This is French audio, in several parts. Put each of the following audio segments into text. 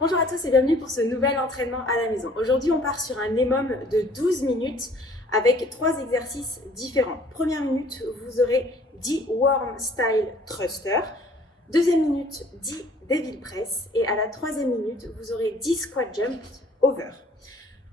Bonjour à tous et bienvenue pour ce nouvel entraînement à la maison. Aujourd'hui, on part sur un EMOM de 12 minutes avec 3 exercices différents. Première minute, vous aurez 10 Worm Style Thruster. Deuxième minute, 10 Devil Press. Et à la troisième minute, vous aurez 10 Squat Jump Over.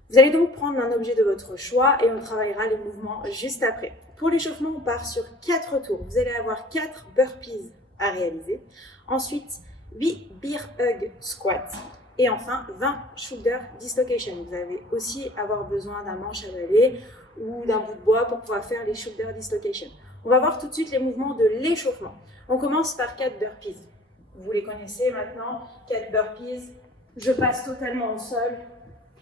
Vous allez donc prendre un objet de votre choix et on travaillera les mouvements juste après. Pour l'échauffement, on part sur 4 tours. Vous allez avoir 4 burpees à réaliser. Ensuite, 8 Bear Hug Squats. Et enfin, 20 Shoulder Dislocation. Vous allez aussi avoir besoin d'un manche à balai ou d'un bout de bois pour pouvoir faire les Shoulder Dislocation. On va voir tout de suite les mouvements de l'échauffement. On commence par 4 burpees. Vous les connaissez maintenant, 4 burpees. Je passe totalement au sol,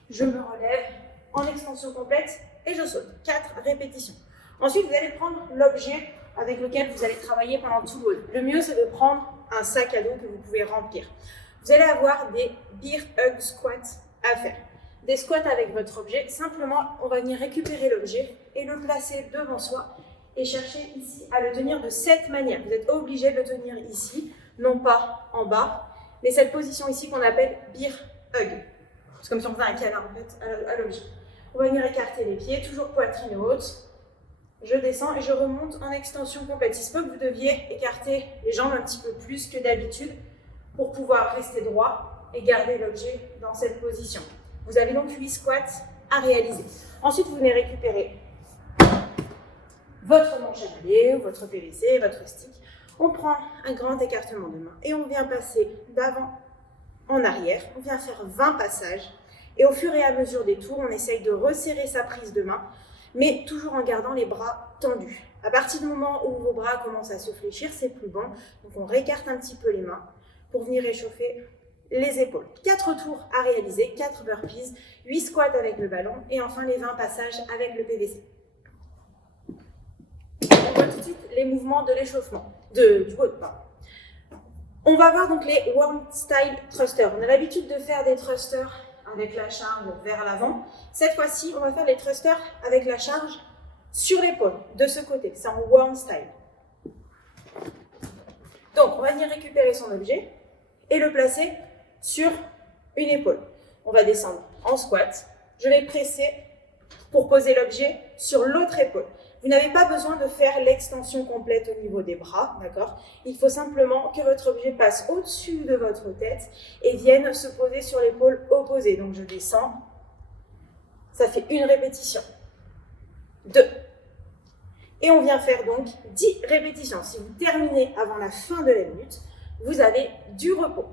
je me relève en extension complète et je saute. 4 répétitions. Ensuite, vous allez prendre l'objet avec lequel vous allez travailler pendant tout le haut. Le mieux, c'est de prendre un sac à dos que vous pouvez remplir. Vous allez avoir des Bear Hug Squats à faire. Des squats avec votre objet. Simplement, on va venir récupérer l'objet et le placer devant soi et chercher ici à le tenir de cette manière. Vous êtes obligé de le tenir ici, non pas en bas, mais cette position ici qu'on appelle Bear Hug. C'est comme si on faisait un câlin en fait à l'objet. On va venir écarter les pieds, toujours poitrine haute. Je descends et je remonte en extension complète. Il se peut que vous deviez écarter les jambes un petit peu plus que d'habitude pour pouvoir rester droit et garder l'objet dans cette position. Vous avez donc 8 squats à réaliser. Ensuite, vous venez récupérer votre manche à balai, votre PVC, votre stick. On prend un grand écartement de main et on vient passer d'avant en arrière. On vient faire 20 passages et au fur et à mesure des tours, on essaye de resserrer sa prise de main, mais toujours en gardant les bras tendus. À partir du moment où vos bras commencent à se fléchir, c'est plus bon. Donc on réécarte un petit peu les mains pour venir réchauffer les épaules. 4 tours à réaliser, 4 burpees, 8 squats avec le ballon et enfin les 20 passages avec le PVC. On voit tout de suite les mouvements de l'échauffement, du haut de pas. On va voir donc les Worm Style Thruster. On a l'habitude de faire des thrusters avec la charge vers l'avant. Cette fois-ci, on va faire les thrusters avec la charge sur l'épaule, de ce côté. C'est en Worm Style. Donc, on va venir récupérer son objet et le placer sur une épaule. On va descendre en squat. Je vais presser pour poser l'objet sur l'autre épaule. Vous n'avez pas besoin de faire l'extension complète au niveau des bras, d'accord? Il faut simplement que votre objet passe au-dessus de votre tête et vienne se poser sur l'épaule opposée. Donc, je descends. Ça fait une répétition. 2. Et on vient faire donc 10 répétitions. Si vous terminez avant la fin de la minute, vous avez du repos.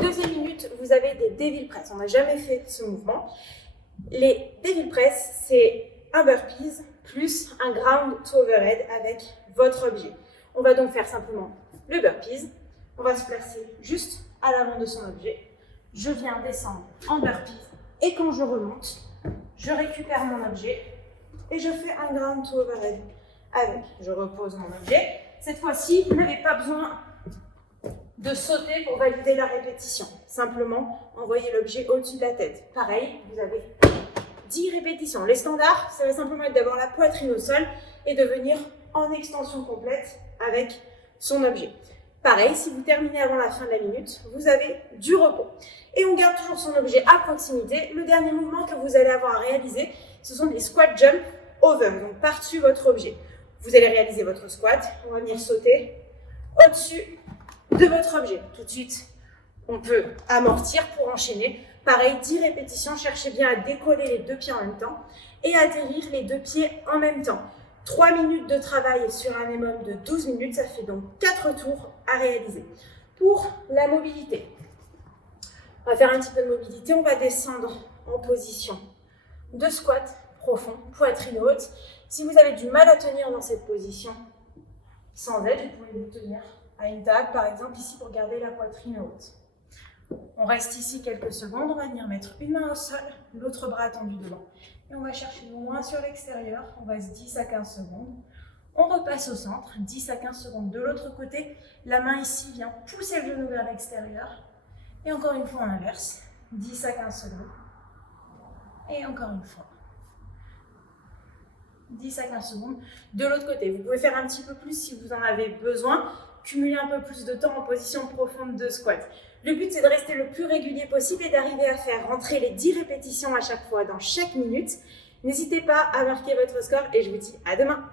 Deuxième minute, vous avez des Devil Press. On n'a jamais fait ce mouvement. Les Devil Press, c'est un burpees plus un ground to overhead avec votre objet. On va donc faire simplement le burpees. On va se placer juste à l'avant de son objet. Je viens descendre en burpees et quand je remonte, je récupère mon objet et je fais un ground to overhead avec. Je repose mon objet. Cette fois-ci, vous n'avez pas besoin de sauter pour valider la répétition. Simplement, envoyez l'objet au-dessus de la tête. Pareil, vous avez 10 répétitions. Les standards, ça va simplement être d'avoir la poitrine au sol et de venir en extension complète avec son objet. Pareil, si vous terminez avant la fin de la minute, vous avez du repos. Et on garde toujours son objet à proximité. Le dernier mouvement que vous allez avoir à réaliser, ce sont des squat jump over, donc par-dessus votre objet. Vous allez réaliser votre squat, on va venir sauter au-dessus de votre objet. Tout de suite, on peut amortir pour enchaîner. Pareil, 10 répétitions, cherchez bien à décoller les 2 pieds en même temps et atterrir les 2 pieds en même temps. 3 minutes de travail sur un EMOM de 12 minutes, ça fait donc 4 tours à réaliser. Pour la mobilité, on va faire un petit peu de mobilité, on va descendre en position de squat profond, poitrine haute. Si vous avez du mal à tenir dans cette position, sans aide, vous pouvez vous tenir à une table, par exemple, ici pour garder la poitrine haute. On reste ici quelques secondes, on va venir mettre une main au sol, l'autre bras tendu devant. Et on va chercher loin sur l'extérieur, on reste 10 à 15 secondes. On repasse au centre, 10 à 15 secondes de l'autre côté. La main ici vient pousser le genou vers l'extérieur. Et encore une fois en inverse, 10 à 15 secondes. Et encore une fois. 10 à 15 secondes de l'autre côté. Vous pouvez faire un petit peu plus si vous en avez besoin. cumuler un peu plus de temps en position profonde de squat. Le but, c'est de rester le plus régulier possible et d'arriver à faire rentrer les 10 répétitions à chaque fois dans chaque minute. N'hésitez pas à marquer votre score et je vous dis à demain.